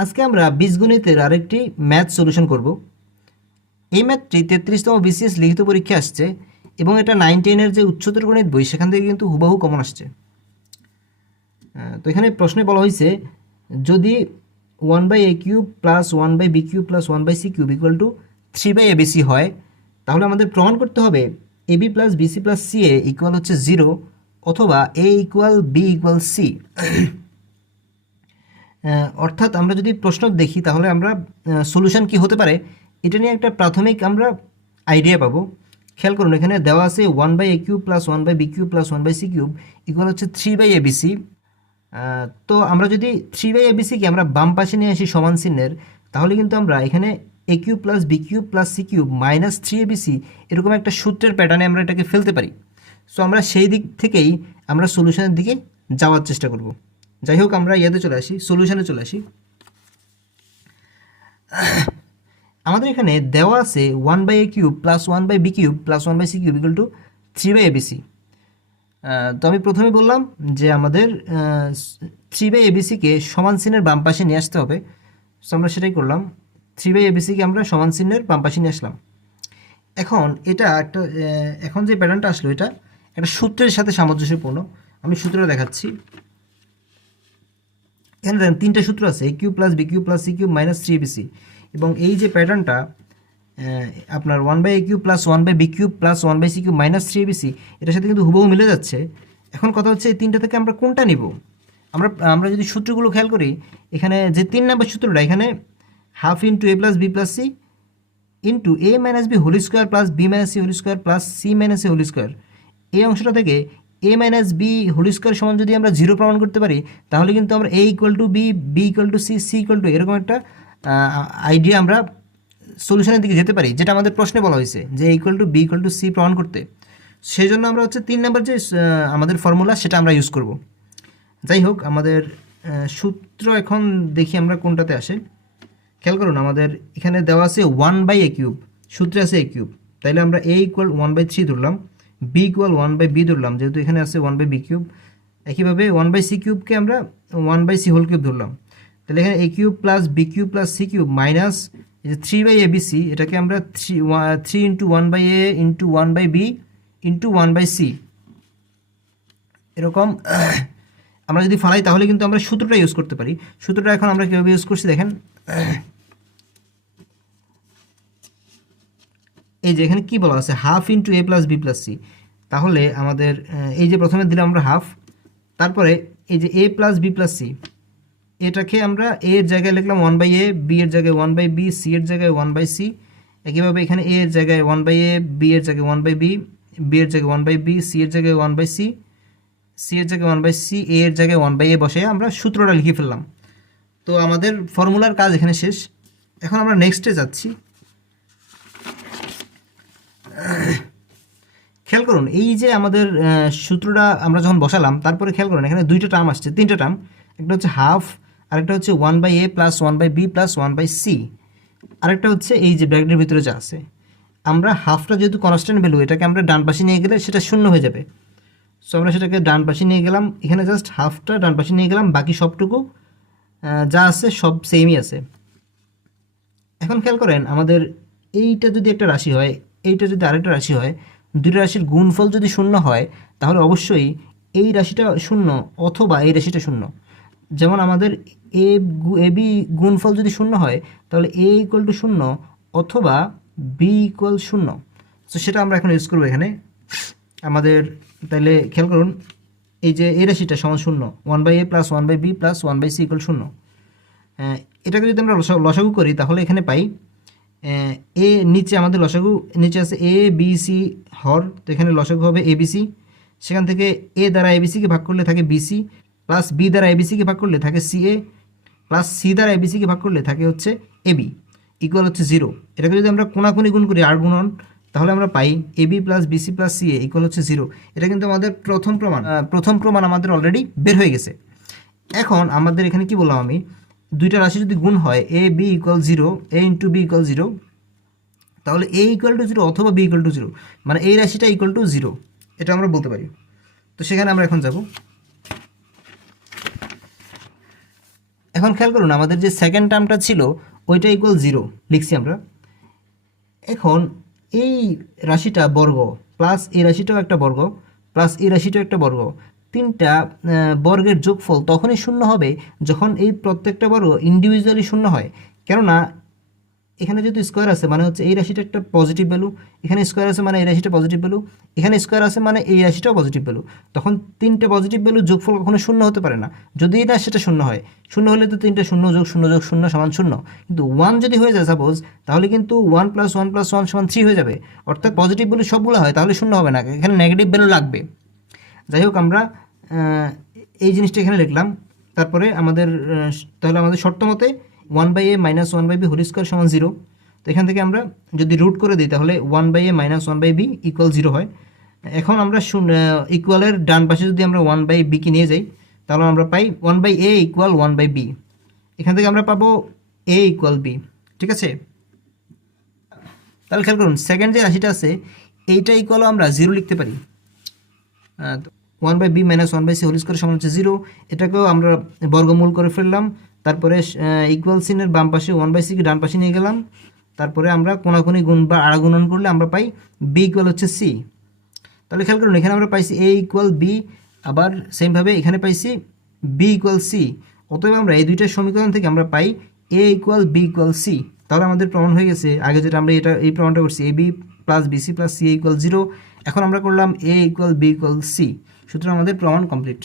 আজকে আমরা বীজগণিতের আরেকটি ম্যাথ সলিউশন করব। এই ম্যাথটি 33তম বিসিএস লিখিত পরীক্ষা আসছে এবং এটা 9-10-এর যে উচ্চতর গণিত বই সেখান থেকে কিন্তু হুবহু কমন আসছে। তো এখানে প্রশ্নে বলা হয়েছে যদি 1/a³ plus 1/b³ plus 1/c³ equal to 3/abc হয়, তাহলে আমাদের প্রমাণ করতে হবে ab plus bc plus ca equal হচ্ছে 0 অথবা a equal b equal c. অর্থাৎ আমরা যদি প্রশ্ন দেখি তাহলে আমরা সলিউশন কি হতে পারে এটা নিয়ে একটা প্রাথমিক আমরা আইডিয়া পাবো। খেয়াল করুন, এখানে দেওয়া আছে 1/a³ plus 1/b³ plus 1/c³ equal হচ্ছে 3/abc। তো আমরা যদি 3/abcকে আমরা বাম পাশে নিয়ে আসি সমান চিহ্নের, তাহলে কিন্তু আমরা এখানে a³ plus b³ plus c³ minus 3abc এরকম একটা সূত্রের প্যাটার্নে আমরা এটাকে ফেলতে পারি। সো আমরা সেই দিক থেকেই আমরা সলিউশনের দিকে যাওয়ার চেষ্টা করব। যাই হোক, আমরা ইয়াতে চলে আসি, সলিউশনে চলে আসি। আমাদের এখানে দেওয়া আছে 1/a³ plus 1/b³ plus 1/c³ equal to 3/abc। তো আমি প্রথমে বললাম যে আমাদের 3/abcকে সমান চিহ্নের বাম পাশে নিয়ে আসতে হবে। সো আমরা সেটাই করলাম, 3/abcকে আমরা সমান চিহ্নের বাম পাশে নিয়ে আসলাম। এখন এটা একটা এখন যে প্যাটার্নটা আসলো এটা একটা সূত্রের সাথে সামঞ্জস্যপূর্ণ। আমি সূত্রটা দেখাচ্ছি। এখানে দেখেন তিনটা সূত্র আছে, a³ plus b³ plus c³ minus 3abc, এবং এই যে প্যাটার্নটা আপনার 1/a³ plus 1/b³ plus 1/c³ minus 3abc এটার সাথে কিন্তু হুবহু মিলে যাচ্ছে। এখন কথা হচ্ছে এই তিনটা থেকে আমরা কোনটা নিব। আমরা যদি সূত্রগুলো খেয়াল করি, এখানে যে 3 নম্বর সূত্রটা, এখানে half into a plus b plus c into a minus b whole square plus b minus c whole square plus c minus a whole square, এই অংশটা থেকে a minus b whole square সমান যদি আমরা 0 প্রমাণ করতে পারি, তাহলে কিন্তু আমরা a equal to b, b equal to c, c equal to এরকম একটা আইডিয়া আমরা সলিউশনের দিকে যেতে পারি, যেটা আমাদের প্রশ্নে বলা হয়েছে যে a equal to b equal to c প্রমাণ করতে। সেই জন্য আমরা হচ্ছে 3 নম্বর যে আমাদের ফর্মুলা সেটা আমরা ইউজ করব। যাই হোক, আমাদের সূত্র এখন দেখি আমরা কোনটাতে আসে। খেয়াল করুন, আমাদের এখানে দেওয়া আছে 1/a³, সূত্রে আছে a³, তাইলে আমরা a ইকুয়াল 1/3 ধরলাম, b ইকুয়াল 1/b ধরলাম, যেহেতু এখানে আছে 1/b³। একইভাবে 1/c³ আমরা 1/c হোল কিউব ধরলাম, তাহলে এখানে a³ plus b³ plus c³ minus এই যে 3/abc, এটাকে আমরা 3 into 1/a into 1/b into 1/c এরকম আমরা যদি ফালাই, তাহলে কিন্তু আমরা সূত্রটা ইউজ করতে পারি। সূত্রটা এখন আমরা কীভাবে ইউজ করছি দেখেন। এই যে এখানে কি বলা আছে, half into a plus b plus c, তাহলে আমাদের এই যে প্রথমে দিলাম আমরা হাফ, তারপরে এই যে a plus b plus c, এটাকে আমরা a এর জায়গায় লিখলাম 1/a, b এর জায়গায় 1/b, c এর জায়গায় 1/c। একইভাবে এখানে a এর জায়গায় 1/a, b এর জায়গায় 1/b, b এর জায়গায় 1/b, c এর জায়গায় 1/c, c এর জায়গায় 1/c, a এর জায়গায় 1/a বসে আমরা সূত্রটা লিখে ফেললাম। তো আমাদের ফর্মুলার কাজ এখানে শেষ। এখন আমরা নেক্সটে যাচ্ছি। খেয়াল করুন, এই যে আমাদের সূত্রটা আমরা যখন বসালাম, তারপরে খেয়াল করুন এখানে দুইটা টার্ম আসছে, তিনটা টার্ম। একটা হচ্ছে হাফ, আরেকটা হচ্ছে 1/a plus 1/b plus 1/c, আরেকটা হচ্ছে এই যে ব্র্যাকেটের ভিতরে যা আছে। আমরা হাফটা যেহেতু কনস্ট্যান্ট ভ্যালু, এটাকে আমরা ডান পাশে নিয়ে গেলে সেটা শূন্য হয়ে যাবে। সো আমরা সেটাকে ডান পাশে নিয়ে গেলাম, এখানে জাস্ট হাফটা ডান পাশে নিয়ে গেলাম, বাকি সবটুকু যা আছে সব সেমই আছে। এখন খেয়াল করেন, আমাদের এইটা যদি একটা রাশি হয়, এইটা যদি আরেকটা রাশি হয়, দুটো রাশির গুণফল যদি শূন্য হয়, তাহলে অবশ্যই এই রাশিটা শূন্য অথবা এই রাশিটা শূন্য। যেমন আমাদের এ বি গুণফল যদি শূন্য হয়, তাহলে a ইকুয়াল টু শূন্য অথবা b ইকুয়াল শূন্য। তো সেটা আমরা এখন ইউজ করবো এখানে আমাদের। তাহলে খেয়াল করুন, এই যে এই রাশিটা সমান শূন্য, 1/a plus 1/b plus 1/c equal শূন্য। এটাকে যদি আমরা লসাগু করি, তাহলে এখানে পাই এ নিচে আমাদের লসাগু নিচে আছে a b c হর, তো এখানে লসাগু হবে abc। সেখান থেকে a দ্বারা abcকে ভাগ করলে থাকে bc, প্লাস b দ্বারা abcকে ভাগ করলে থাকে ca, প্লাস c দ্বারা abcকে ভাগ করলে থাকে হচ্ছে ab ইকুয়াল হচ্ছে 0। এটাকে যদি আমরা কোনাকুনি গুণ করি আর গুণন, তাহলে আমরা পাই ab plus bc plus ca equal হচ্ছে 0। এটা কিন্তু আমাদের প্রথম প্রমাণ আমাদের অলরেডি বের হয়ে গেছে। এখন আমাদের এখানে কি বললাম আমি, দুইটা রাশি যদি গুণ হয় a b equal 0, a into b equal 0, তাহলে a ইকুয়াল টু 0 অথবা b ইকুয়াল টু 0, মানে এই রাশিটা ইকুয়াল টু 0, এটা আমরা বলতে পারি। তো সেখানে আমরা এখন যাব। এখন খেয়াল করুন আমাদের যে সেকেন্ড টার্মটা ছিল ওইটা ইকুয়াল 0 লিখছি আমরা। এখন এই রাশিটা বর্গ প্লাস এই রাশিটাও একটা বর্গ প্লাস এই রাশিটাও একটা বর্গ, তিনটা বর্গের যোগফল তখনই শূন্য হবে যখন এই প্রত্যেকটা বর্গ ইন্ডিভিজুয়ালি শূন্য হয়। কেননা এখানে যেহেতু স্কোয়ার আছে মানে হচ্ছে এই রাশিটা একটা পজিটিভ ভ্যালু, এখানে স্কোয়ার আছে মানে এই রাশিটা পজিটিভ ভ্যালু, এখানে স্কোয়ার আছে মানে এই রাশিটাও পজিটিভ ভ্যালু। তখন তিনটে পজিটিভ ভ্যালু যোগফল কখনো শূন্য হতে পারে না, যদি না সেটা শূন্য হয়। শূন্য হলে তো তিনটে শূন্য যোগ শূন্য যোগ শূন্য সমান শূন্য, কিন্তু 1 যদি হয়ে যায় সাপোজ, তাহলে কিন্তু 1 + 1 + 1 সমান 3 হয়ে যাবে। অর্থাৎ পজিটিভ ভ্যালু সবগুলো হয়, তাহলে শূন্য হবে না, এখানে নেগেটিভ ভ্যালু লাগবে। যাই হোক আমরা এই জিনিসটা এখানে লিখলাম। তারপরে আমাদের তাহলে আমাদের শর্ত মতে 1/a - 1/b হোল স্কোয়ার সমান 0। তো এখান থেকে আমরা যদি রুট করে দিই তাহলে 1/a - 1/b = 0 হয়। এখন আমরা ইকুয়ালের ডান পাশে যদি আমরা 1/b কে নিয়ে যাই তাহলে আমরা পাই 1/a = 1/b। এখান থেকে আমরা পাবো a = b। ঠিক আছে, তাহলে খেয়াল করুন সেকেন্ড যে রাশিটা আছে এইটা ইকুয়াল আমরা 0 লিখতে পারি। 1/b - 1/c হোল স্কোয়ার সমান হচ্ছে 0। এটাকেও আমরা বর্গমূল করে ফেললাম। তারপরে ইকুয়াল চিহ্নের বাম পাশে 1/c কে ডান পাশে নিয়ে গেলাম। তারপরে আমরা কোনাকুনি গুণ বা আড়াগুণন করলে আমরা পাই b = হচ্ছে c। তাহলে খেয়াল করুন এখানে আমরা পাইছি a = b, আবার সেমভাবে এখানে পাইছি b = c। অতএব আমরা এই দুইটা সমীকরণ থেকে আমরা পাই a = b = c। তাহলে আমাদের প্রমাণ হয়ে গেছে। আগে যেটা আমরা এই প্রমাণটা করছি ab + bc + ca = 0, এখন আমরা করলাম a = b = c। সুতরাং আমাদের প্রমাণ কমপ্লিট।